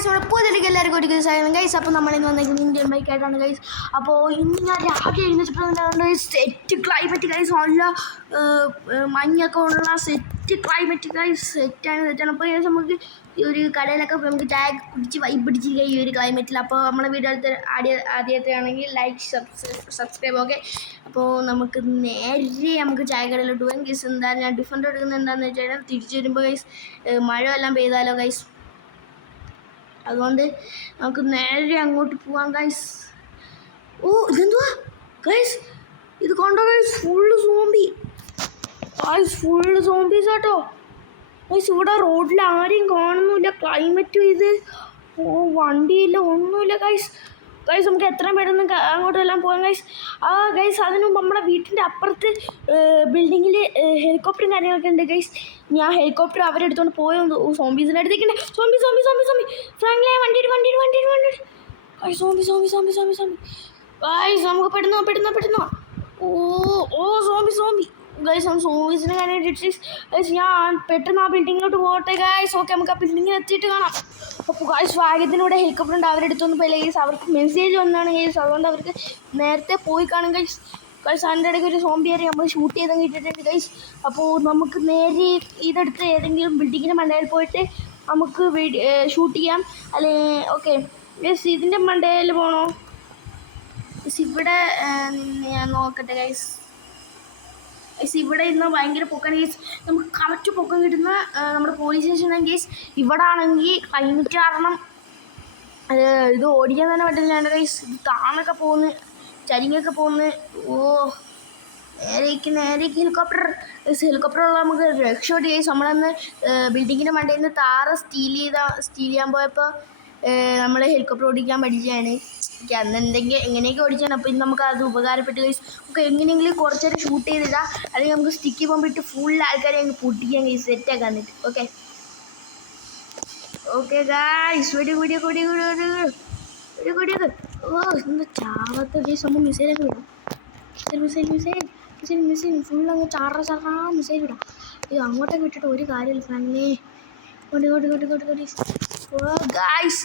Guys നമ്മുടെ പുതിയ എല്ലാവർക്കും ഒരിക്കലും സാധനം ഗൈസ്. അപ്പോൾ നമ്മളിന്ന് വന്നിരിക്കുന്നത് ഇന്ത്യൻ ബൈക്കായിട്ടാണ് ഗൈസ്. അപ്പോൾ ഇന്ന് ഞാൻ രാവിലെ എഴുന്നേറ്റപ്പോൾ സെറ്റ് ക്ലൈമറ്റ് ഗൈസ്, നല്ല മഞ്ഞൊക്കെ ഉള്ള സെറ്റ് ക്ലൈമറ്റ് ഗൈസ്. സെറ്റാണ്. അപ്പോൾ ഗൈസ് നമുക്ക് ഈ ഒരു കടയിലൊക്കെ നമുക്ക് ചായ കുടിച്ച് വൈബ് പിടിച്ചിരിക്കുക ഈ ഒരു ക്ലൈമറ്റിൽ. അപ്പോൾ നമ്മുടെ വീഡിയോ ആദ്യത്തെ ആണെങ്കിൽ ലൈക്ക് സബ്സ്ക്രൈബ്. ഓക്കെ, അപ്പോൾ നമുക്ക് നേരെ നമുക്ക് ചായ കടയിലോട്ട് പോകാം ഗൈസ്. എന്തായാലും ഞാൻ ഡിഫറൻറ്റ് എടുക്കുന്നത് എന്താണെന്ന് വെച്ച് കഴിഞ്ഞാൽ തിരിച്ചു വരുമ്പോൾ ഗൈസ് മഴ എല്ലാം പെയ്താലോ ഗൈസ്, അതുകൊണ്ട് നമുക്ക് നേരെ അങ്ങോട്ട് പോവാം ഗൈസ്. ഓ ഇതെന്തുവാ ഗൈസ്, ഇത് കണ്ടോ guys, full zombie guys, full zombies ആട്ടോ ഗൈസ്. ഇവിടെ റോഡിൽ ആരെയും കാണുന്നില്ല, ക്ലൈമറ്റും ഇത്, ഓ വണ്ടിയില്ല ഒന്നുമില്ല ഗൈസ്. ഗൈസ് നമുക്ക് എത്രയും പെട്ടെന്ന് അങ്ങോട്ടെല്ലാം പോകാം ഗൈസ്. ഗൈസ് അതിന് മുമ്പ് നമ്മുടെ വീട്ടിൻ്റെ അപ്പുറത്ത് ബിൽഡിങ്ങിൽ ഹെലികോപ്റ്ററും കാര്യങ്ങളൊക്കെ ഉണ്ട് ഗൈസ്. ഞാൻ ഹെലികോപ്റ്റർ അവരെടുത്തോണ്ട് പോയത് സോംബീസിൻ്റെ അടുത്തേക്കുണ്ട്. സോംബി സോംബി സോംബി സോംബി ഫ്രാങ്ക്ലേ വണ്ടി guys. Zombie zombie zombie zombie zombie guys, നമുക്ക് പെട്ടെന്നോ. ഓ സോംബി ഗൈസ്, നമ്മൾ സോംബീസിനെ കാര്യം ഗൈസ്. ഞാൻ പെട്ടെന്ന് ആ ബിൽഡിങ്ങിലോട്ട് പോകട്ടെ ഗൈസ്. ഓക്കെ, നമുക്ക് ആ ബിൽഡിങ്ങിൽ എത്തിയിട്ട് കാണാം. അപ്പോൾ ഗൈസ് ഭാഗ്യത്തിനൂടെ ഹെലികോപ്റ്റർ ഉണ്ട്, അവരെടുത്തൊന്നും പോയില്ല ഗൈസ്. അവർക്ക് മെസ്സേജ് വന്നാണ് ഗൈസ്, അതുകൊണ്ട് അവർക്ക് നേരത്തെ പോയി കാണും ഗൈസ്. ഗൈസ് അതിൻ്റെ ഇടയ്ക്ക് ഒരു സോംബി ഏരിയ നമ്മൾ ഷൂട്ട് ചെയ്തെങ്കിൽ ഇട്ടിട്ടുണ്ട് ഗൈസ്. അപ്പോൾ നമുക്ക് നേരെ ഇതെടുത്ത് ഏതെങ്കിലും ബിൽഡിങ്ങിൻ്റെ മണ്ടയിൽ പോയിട്ട് നമുക്ക് ഷൂട്ട് ചെയ്യാം അല്ലേ. ഓക്കെ ഗൈസ്, ഇതിൻ്റെ മണ്ടയിൽ പോകണോ ഗൈസ്? ഇവിടെ ഞാൻ നോക്കട്ടെ ഗൈസ്. ഇവിടെ ഇരുന്ന് ഭയങ്കര പൊക്കാണ് ഗൈസ്, നമുക്ക് കറക്റ്റ് പൊക്കം കിട്ടുന്ന നമ്മുടെ പോലീസ് സ്റ്റേഷനാണ് ഗൈസ്. ഇവിടെ ആണെങ്കിൽ ക്ലൈമറ്റ് കാരണം ഇത് ഓടിക്കാൻ തന്നെ പറ്റുന്നില്ല ഗൈസ്. ഇത് താണൊക്കെ പോകുന്നു, ചരിങ്ങൊക്കെ പോകുന്നു. ഓ നേരേക്ക് ഹെലികോപ്റ്ററുള്ള നമുക്ക് രക്ഷോട്ട് ഗൈസ്. നമ്മളന്ന് ബിൽഡിങ്ങിൻ്റെ മണ്ടയിൽ നിന്ന് താറ് സ്റ്റീൽ ചെയ്യാൻ പോയപ്പോൾ നമ്മൾ ഹെലികോപ്റ്റർ ഓടിക്കാൻ പഠിച്ചതാണ്. അന്ന് എങ്ങനെയൊക്കെ ഓടിച്ചാണ്. അപ്പോൾ ഇന്ന് നമുക്ക് അത് ഉപകാരപ്പെട്ട് ഗൈസ്. നമുക്ക് എങ്ങനെയെങ്കിലും കുറച്ചേരം ഷൂട്ട് ചെയ്തിടാം, അല്ലെങ്കിൽ നമുക്ക് സ്റ്റിക്കി ബോംബിട്ട് ഫുൾ ആൾക്കാരെ അങ്ങ് പൊട്ടിക്കാൻ ഗൈസ്, സെറ്റാക്കാൻ എന്നിട്ട്. ഓക്കെ ഗൈസ്, വെടി ഓ എന്താ ചാവത്ത ഗൈസ്. നമ്മൾ മിസൈലൊക്കെ വിടാം, മിസൈൽ ഫുൾ അങ്ങ് ചാറാ മിസൈൽ വിടാം. ഇത് അങ്ങോട്ടൊക്കെ വിട്ടിട്ട് ഒരു കാര്യമില്ല ഫ്രണ്ട്ലി.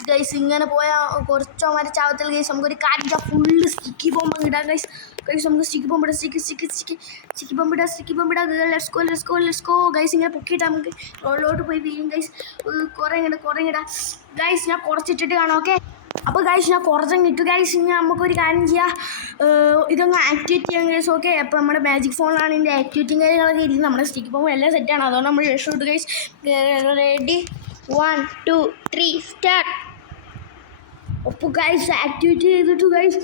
ഗൈസ് ഇങ്ങനെ പോയാൽ കുറച്ചോ മറ്റേ ചാവത്തിൽ ഗൈസ്. നമുക്കൊരു കാര്യം ഫുള്ള് സ്റ്റിക്കി ബോംബ് ഇടാം ഗൈസ്. നമുക്ക് സ്റ്റിക്കി ബോംബ് ഇടാം, സ്റ്റിക്കി ബോംബ് ഇടാം. Let's go guys. ഇങ്ങനെ പൊക്കിയിട്ടാൽ നമുക്ക് റോഡിലോട്ട് പോയി വീഴും ഗൈസ്. കുറേ ഇടാം ഗൈസ്. ഞാൻ കുറച്ചിട്ടിട്ട് കാണാം. ഓക്കെ, അപ്പോൾ ഗൈസ് ഞാൻ കുറച്ചങ്ങ് ഇട്ടു ഗൈസ്. ഇനി നമുക്കൊരു കാര്യം ചെയ്യാം, ഇതൊന്ന് ആക്ടിവേറ്റ് ചെയ്യാം ഗൈസ്. ഓക്കെ, അപ്പോൾ നമ്മുടെ മാജിക് ഫോണിലാണ് ഇതിൻ്റെ ആക്ടിവേറ്റിങ് കാര്യങ്ങളൊക്കെ ഇരിക്കുന്നത്. നമ്മുടെ സ്റ്റിക്കി ബോംബ് എല്ലാം സെറ്റാണ്, അതുകൊണ്ട് നമ്മൾ രക്ഷപ്പെട്ടു ഗൈസ്. Ready 1 2 3 start. അപ്പോൾ ഗൈസ് ആക്ടിവിറ്റി ചെയ്തിട്ട് ഗൈസ്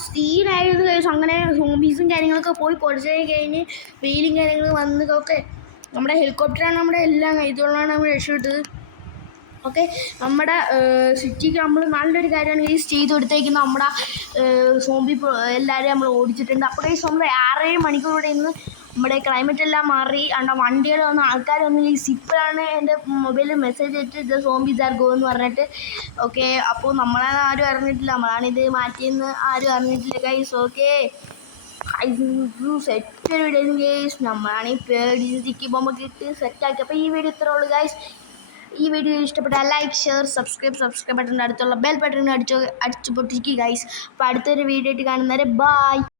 സീനായിരുന്നു ഗൈസ്. അങ്ങനെ സോംബീസും കാര്യങ്ങളൊക്കെ പോയി കുറച്ച് കഴിഞ്ഞ് വെയിലും കാര്യങ്ങൾ വന്നതൊക്കെ നമ്മുടെ ഹെലികോപ്റ്ററാണ് നമ്മുടെ എല്ലാം ഇതുകൊണ്ടാണ് നമ്മൾ രക്ഷപ്പെട്ടത്. ഓക്കെ, നമ്മുടെ സിറ്റിക്ക് നമ്മൾ നല്ലൊരു കാര്യമാണ് ഗൈസ് ചെയ്ത് കൊടുത്തേക്കുന്നത്. നമ്മുടെ സോംബി എല്ലാവരെയും നമ്മൾ ഓടിച്ചിട്ടുണ്ട്. അപ്പോൾ ഗൈസ് നമ്മൾ 6-7 മണിക്കൂറോടെ ഇന്ന് നമ്മുടെ ക്ലൈമറ്റ് എല്ലാം മാറി. വണ്ടികൾ വന്ന ആൾക്കാരൊന്നും ഈ സിപ്പിലാണ് എൻ്റെ മൊബൈലിൽ മെസ്സേജ് ഇട്ട് ഇത് സോംബീസ് ആർ ഗോ എന്ന് പറഞ്ഞിട്ട്. ഓക്കെ, അപ്പോൾ നമ്മളാണ് ആരും അറിഞ്ഞിട്ടില്ല, നമ്മളാണിത് മാറ്റിയെന്ന് ആരും അറിഞ്ഞിട്ടില്ല guys. Okay set video guys. നമ്മളാണെങ്കിൽ പേടിച്ച് സ്റ്റിക്കി ബോംബൊക്കെ ഇട്ട് സെറ്റാക്കി. അപ്പോൾ ഈ വീഡിയോ ഇത്രേ ഉള്ളൂ ഗൈസ്. ഈ വീഡിയോ ഇഷ്ടപ്പെട്ടാൽ ലൈക്ക്, ഷെയർ, സബ്സ്ക്രൈബ് ബട്ടൻ്റെ അടുത്തുള്ള ബെൽ ബട്ടൺ അടിച്ച് പൊട്ടിക്കുക ഗൈസ്. അപ്പോൾ അടുത്തൊരു വീഡിയോ ആയിട്ട് കാണുന്നവരെ ബൈ.